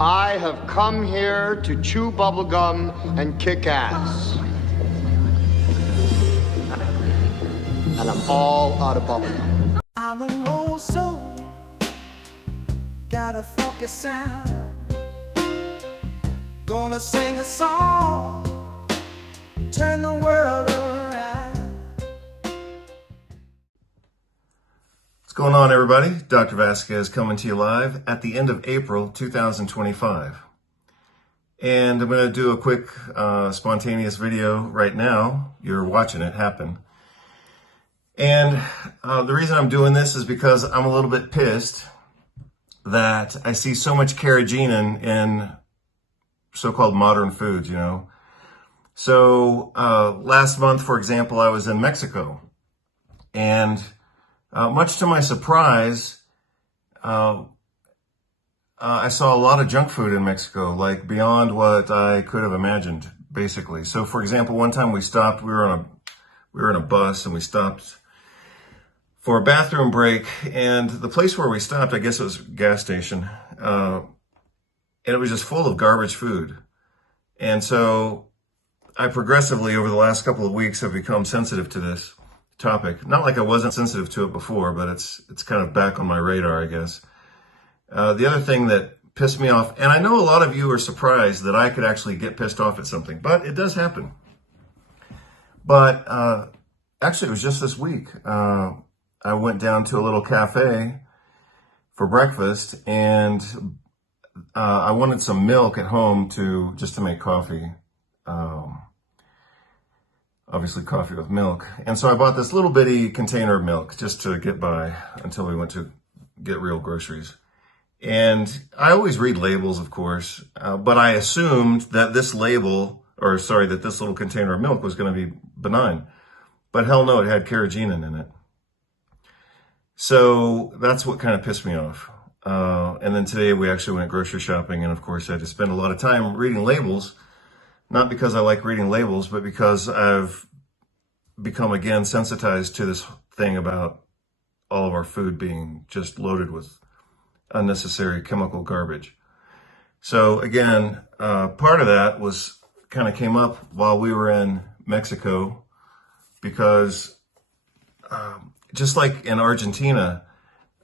I have come here to chew bubblegum and kick ass. And I'm all out of bubblegum. I'm an old soul, got a funky sound. Gonna sing a song, turn the world around. What's going on, everybody? Dr. Vasquez coming to you live at the end of April 2025. And I'm going to do a quick spontaneous video right now. You're watching it happen. And the reason I'm doing this is because I'm a little bit pissed that I see so much carrageenan in so-called modern foods, you know. So last month, for example, I was in Mexico, and much to my surprise, I saw a lot of junk food in Mexico, like beyond what I could have imagined, basically. So, for example, one time we stopped. We were in a bus, and we stopped for a bathroom break. And the place where we stopped, I guess it was a gas station, and it was just full of garbage food. And so I progressively, over the last couple of weeks, have become sensitive to this topic. Not like I wasn't sensitive to it before, but it's kind of back on my radar, I guess. The other thing that pissed me off, and I know a lot of you are surprised that I could actually get pissed off at something, but it does happen. But actually, it was just this week. I went down to a little cafe for breakfast, and I wanted some milk at home just to make coffee. Obviously coffee with milk. And so I bought this little bitty container of milk just to get by until we went to get real groceries. And I always read labels, of course, but I assumed that this that this little container of milk was going to be benign. But hell no, it had carrageenan in it. So that's what kind of pissed me off. And then today we actually went grocery shopping, and of course I had to spend a lot of time reading labels. Not because I like reading labels, but because I've become, again, sensitized to this thing about all of our food being just loaded with unnecessary chemical garbage. So again, part of that came up while we were in Mexico, because just like in Argentina,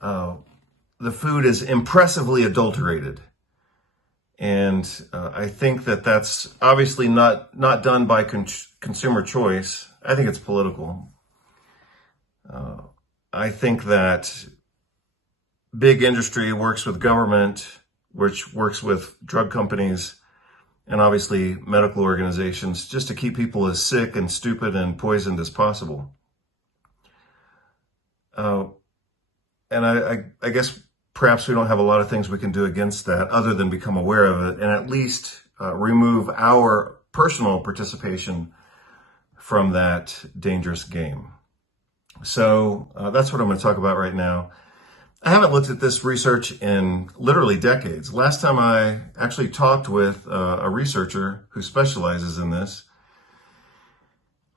the food is impressively adulterated. And I think that that's obviously not done by consumer choice. I think it's political. I think that big industry works with government, which works with drug companies and obviously medical organizations, just to keep people as sick and stupid and poisoned as possible. And I guess perhaps we don't have a lot of things we can do against that other than become aware of it and at least remove our personal participation from that dangerous game. So that's what I'm going to talk about right now. I haven't looked at this research in literally decades. Last time I actually talked with a researcher who specializes in this.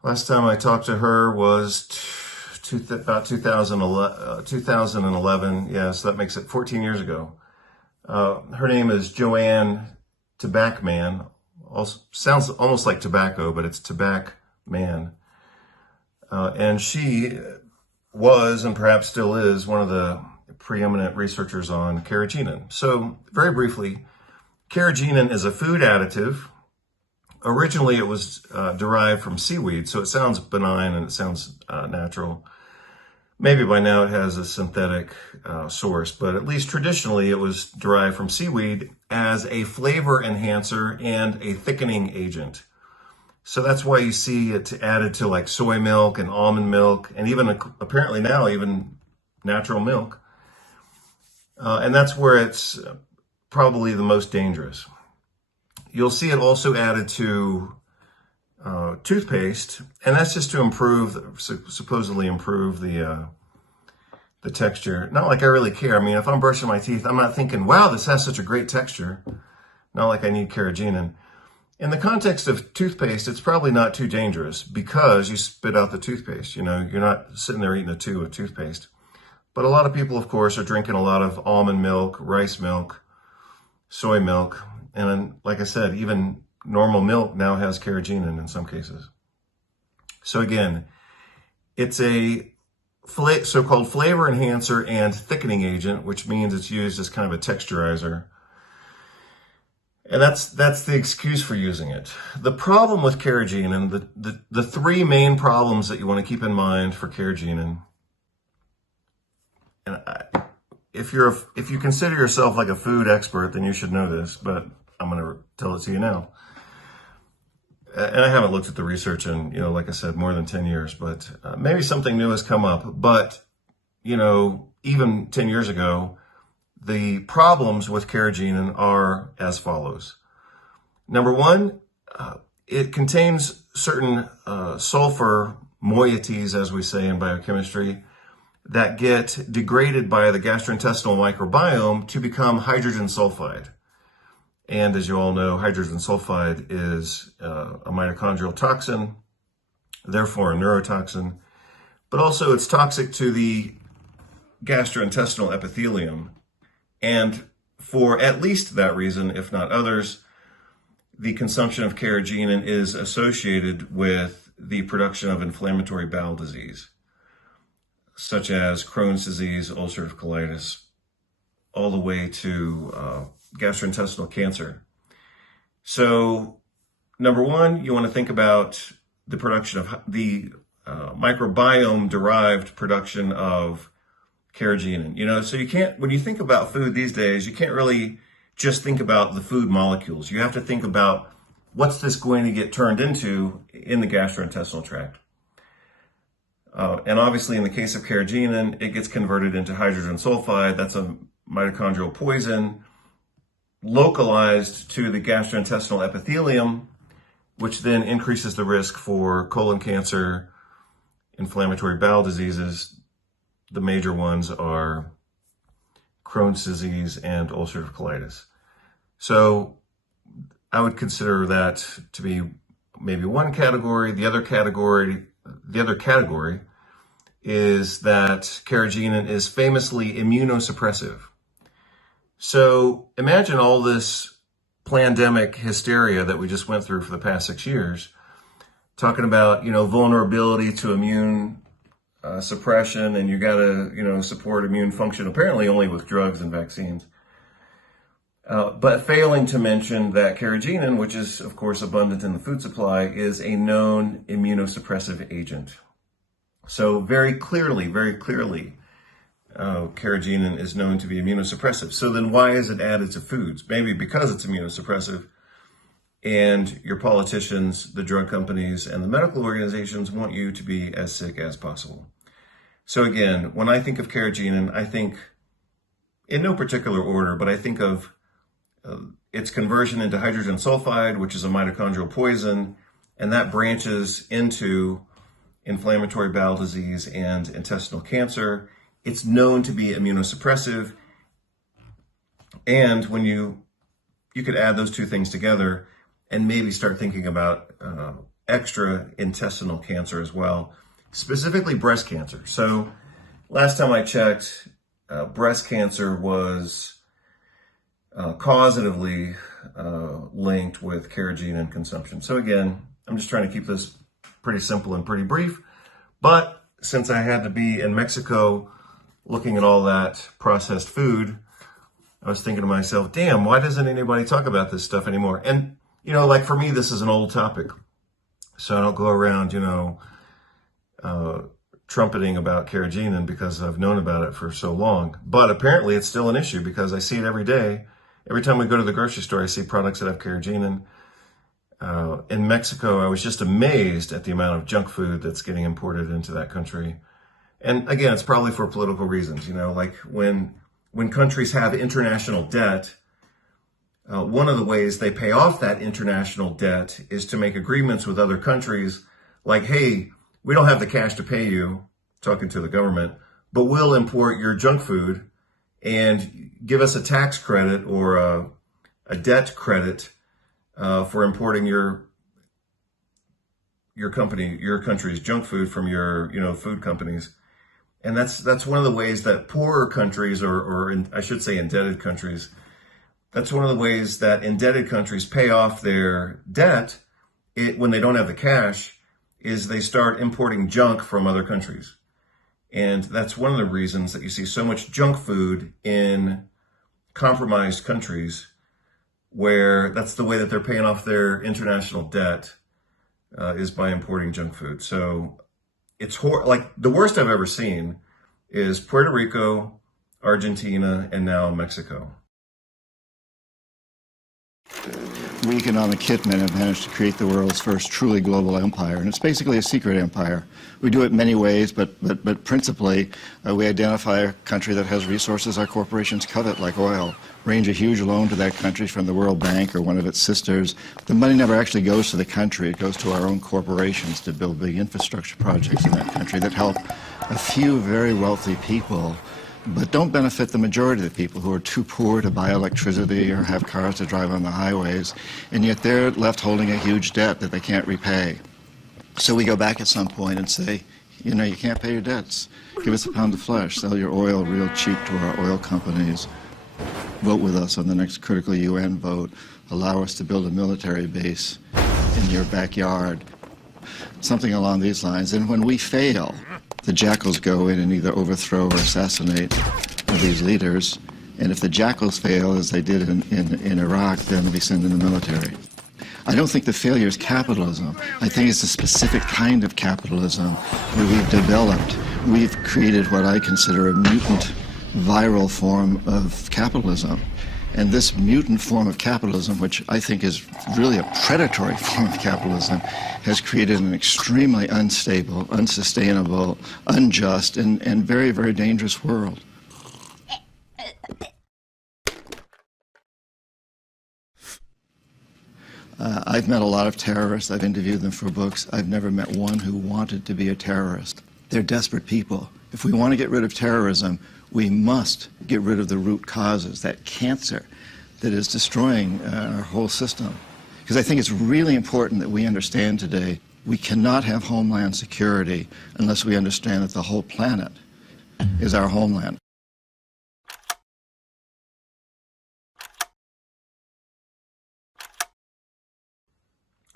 Last time I talked to her was about 2011. Yeah, so that makes it 14 years ago. Her name is Joanne Tabakman. Also sounds almost like tobacco, but it's Tabakman. And she was, and perhaps still is, one of the preeminent researchers on carrageenan. So very briefly, carrageenan is a food additive. Originally, it was derived from seaweed, so it sounds benign and it sounds natural. Maybe by now it has a synthetic source, but at least traditionally it was derived from seaweed as a flavor enhancer and a thickening agent. So that's why you see it added to like soy milk and almond milk, and even apparently now even natural milk. And that's where it's probably the most dangerous. You'll see it also added to toothpaste, and that's just to supposedly improve the texture. Not like I really care. I mean, if I'm brushing my teeth, I'm not thinking, wow, this has such a great texture. Not like I need carrageenan. In the context of toothpaste, it's probably not too dangerous because you spit out the toothpaste. You know, you're not sitting there eating a tube of toothpaste. But a lot of people, of course, are drinking a lot of almond milk, rice milk, soy milk. And like I said, even normal milk now has carrageenan in some cases. So again, it's a so-called flavor enhancer and thickening agent, which means it's used as kind of a texturizer. And that's the excuse for using it. The problem with carrageenan, the three main problems that you want to keep in mind for carrageenan, and if you consider yourself like a food expert, then you should know this, but I'm going to tell it to you now. And I haven't looked at the research in, like I said, more than 10 years, but maybe something new has come up. But, even 10 years ago, the problems with carrageenan are as follows. Number one, it contains certain sulfur moieties, as we say in biochemistry, that get degraded by the gastrointestinal microbiome to become hydrogen sulfide. And as you all know, hydrogen sulfide is a mitochondrial toxin, therefore a neurotoxin, but also it's toxic to the gastrointestinal epithelium. And for at least that reason, if not others, the consumption of carrageenan is associated with the production of inflammatory bowel disease, such as Crohn's disease, ulcerative colitis, all the way to gastrointestinal cancer. So, number one, you want to think about the production of the microbiome-derived production of carrageenan. So you can't, when you think about food these days, you can't really just think about the food molecules. You have to think about what's this going to get turned into in the gastrointestinal tract. And obviously, in the case of carrageenan, it gets converted into hydrogen sulfide. That's a mitochondrial poison localized to the gastrointestinal epithelium, which then increases the risk for colon cancer, inflammatory bowel diseases. The major ones are Crohn's disease and ulcerative colitis. So I would consider that to be maybe one category. The other category is that carrageenan is famously immunosuppressive. So imagine all this pandemic hysteria that we just went through for the past 6 years, talking about, vulnerability to immune suppression, and you got to, support immune function, apparently only with drugs and vaccines. But failing to mention that carrageenan, which is, of course, abundant in the food supply, is a known immunosuppressive agent. So very clearly, carrageenan is known to be immunosuppressive. So then why is it added to foods? Maybe because it's immunosuppressive, and your politicians, the drug companies, and the medical organizations want you to be as sick as possible. So again, when I think of carrageenan, I think, in no particular order, but I think of its conversion into hydrogen sulfide, which is a mitochondrial poison, and that branches into inflammatory bowel disease and intestinal cancer. It's known to be immunosuppressive. And when you could add those two things together and maybe start thinking about extra intestinal cancer as well, specifically breast cancer. So last time I checked, breast cancer was causatively linked with carrageenan consumption. So again, I'm just trying to keep this pretty simple and pretty brief. But since I had to be in Mexico looking at all that processed food, I was thinking to myself, damn, why doesn't anybody talk about this stuff anymore? And, like for me, this is an old topic. So I don't go around, trumpeting about carrageenan because I've known about it for so long. But apparently it's still an issue because I see it every day. Every time we go to the grocery store, I see products that have carrageenan. In Mexico, I was just amazed at the amount of junk food that's getting imported into that country. And again, it's probably for political reasons, like when countries have international debt, one of the ways they pay off that international debt is to make agreements with other countries like, hey, we don't have the cash to pay you, talking to the government, but we'll import your junk food and give us a tax credit or a debt credit for importing your country's junk food from your food companies. And that's one of the ways that poorer countries, or I should say indebted countries, That's one of the ways that indebted countries pay off their debt when they don't have the cash, is they start importing junk from other countries. And that's one of the reasons that you see so much junk food in compromised countries, where that's the way that they're paying off their international debt, is by importing junk food. So it's like the worst I've ever seen is Puerto Rico, Argentina, and now Mexico. We economic hitmen have managed to create the world's first truly global empire, and it's basically a secret empire. We do it many ways, but principally we identify a country that has resources our corporations covet, like oil, arrange a huge loan to that country from the World Bank or one of its sisters. The money never actually goes to the country. It goes to our own corporations to build big infrastructure projects in that country that help a few very wealthy people, but don't benefit the majority of the people who are too poor to buy electricity or have cars to drive on the highways, and yet they're left holding a huge debt that they can't repay. So we go back at some point and say, you know, you can't pay your debts. Give us a pound of flesh. Sell your oil real cheap to our oil companies. Vote with us on the next critical UN vote. Allow us to build a military base in your backyard. Something along these lines. And when we fail, the jackals go in and either overthrow or assassinate these leaders. And if the jackals fail, as they did in Iraq, then we send in the military. I don't think the failure is capitalism. I think it's a specific kind of capitalism where we've created what I consider a mutant viral form of capitalism. And this mutant form of capitalism, which I think is really a predatory form of capitalism, has created an extremely unstable, unsustainable, unjust, and very, very dangerous world. I've met a lot of terrorists. I've interviewed them for books. I've never met one who wanted to be a terrorist. They're desperate people. If we want to get rid of terrorism, we must get rid of the root causes, that cancer that is destroying our whole system. Because I think it's really important that we understand today we cannot have homeland security unless we understand that the whole planet is our homeland.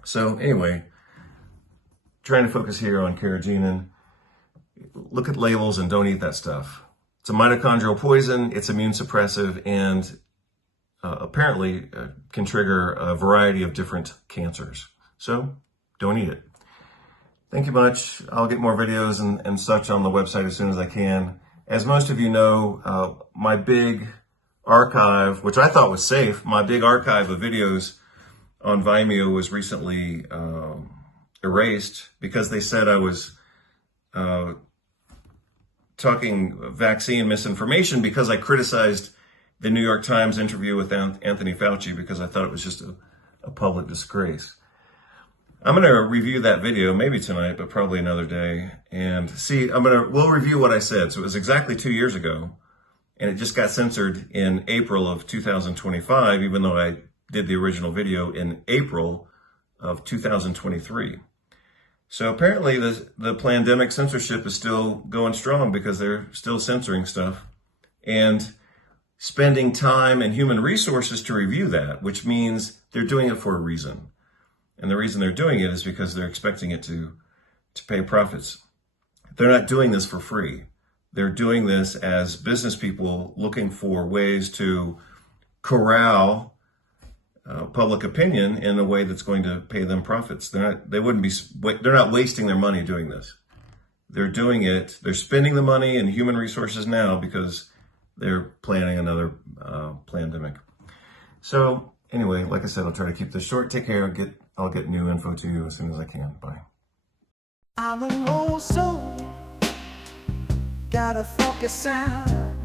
So anyway, trying to focus here on carrageenan. Look at labels and don't eat that stuff. It's a mitochondrial poison, it's immune suppressive, and apparently can trigger a variety of different cancers. So don't eat it. Thank you much. I'll get more videos and such on the website as soon as I can. As most of you know, my big archive, which I thought was safe, my big archive of videos on Vimeo was recently erased because they said I was talking vaccine misinformation because I criticized the New York Times interview with Anthony Fauci because I thought it was just a public disgrace. I'm going to review that video, maybe tonight, but probably another day, and see, we'll review what I said. So it was exactly 2 years ago, and it just got censored in April of 2025, even though I did the original video in April of 2023. So apparently the pandemic censorship is still going strong because they're still censoring stuff and spending time and human resources to review that, which means they're doing it for a reason. And the reason they're doing it is because they're expecting it to pay profits. They're not doing this for free. They're doing this as business people looking for ways to corral public opinion in a way that's going to pay them profits. They're not wasting their money doing this. They're doing it. They're spending the money and human resources now because they're planning another pandemic. So anyway, like I said, I'll try to keep this short. Take care. I'll get new info to you as soon as I can. Bye. I'm an old soul, got a funky sound.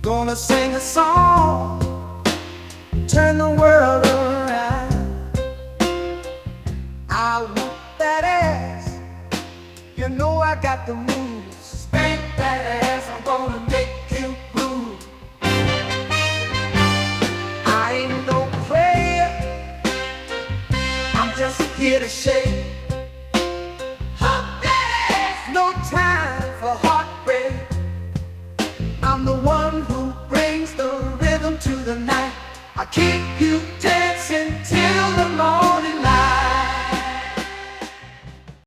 Gonna sing a song, turn the world around. I'll whoop that ass, you know I got the moves. Spank that ass, I'm gonna make you blue. I ain't no player, I'm just here to shake. Hump that ass, no time for heartbreak. I'm the one who brings the rhythm to I keep you dancing till the morning.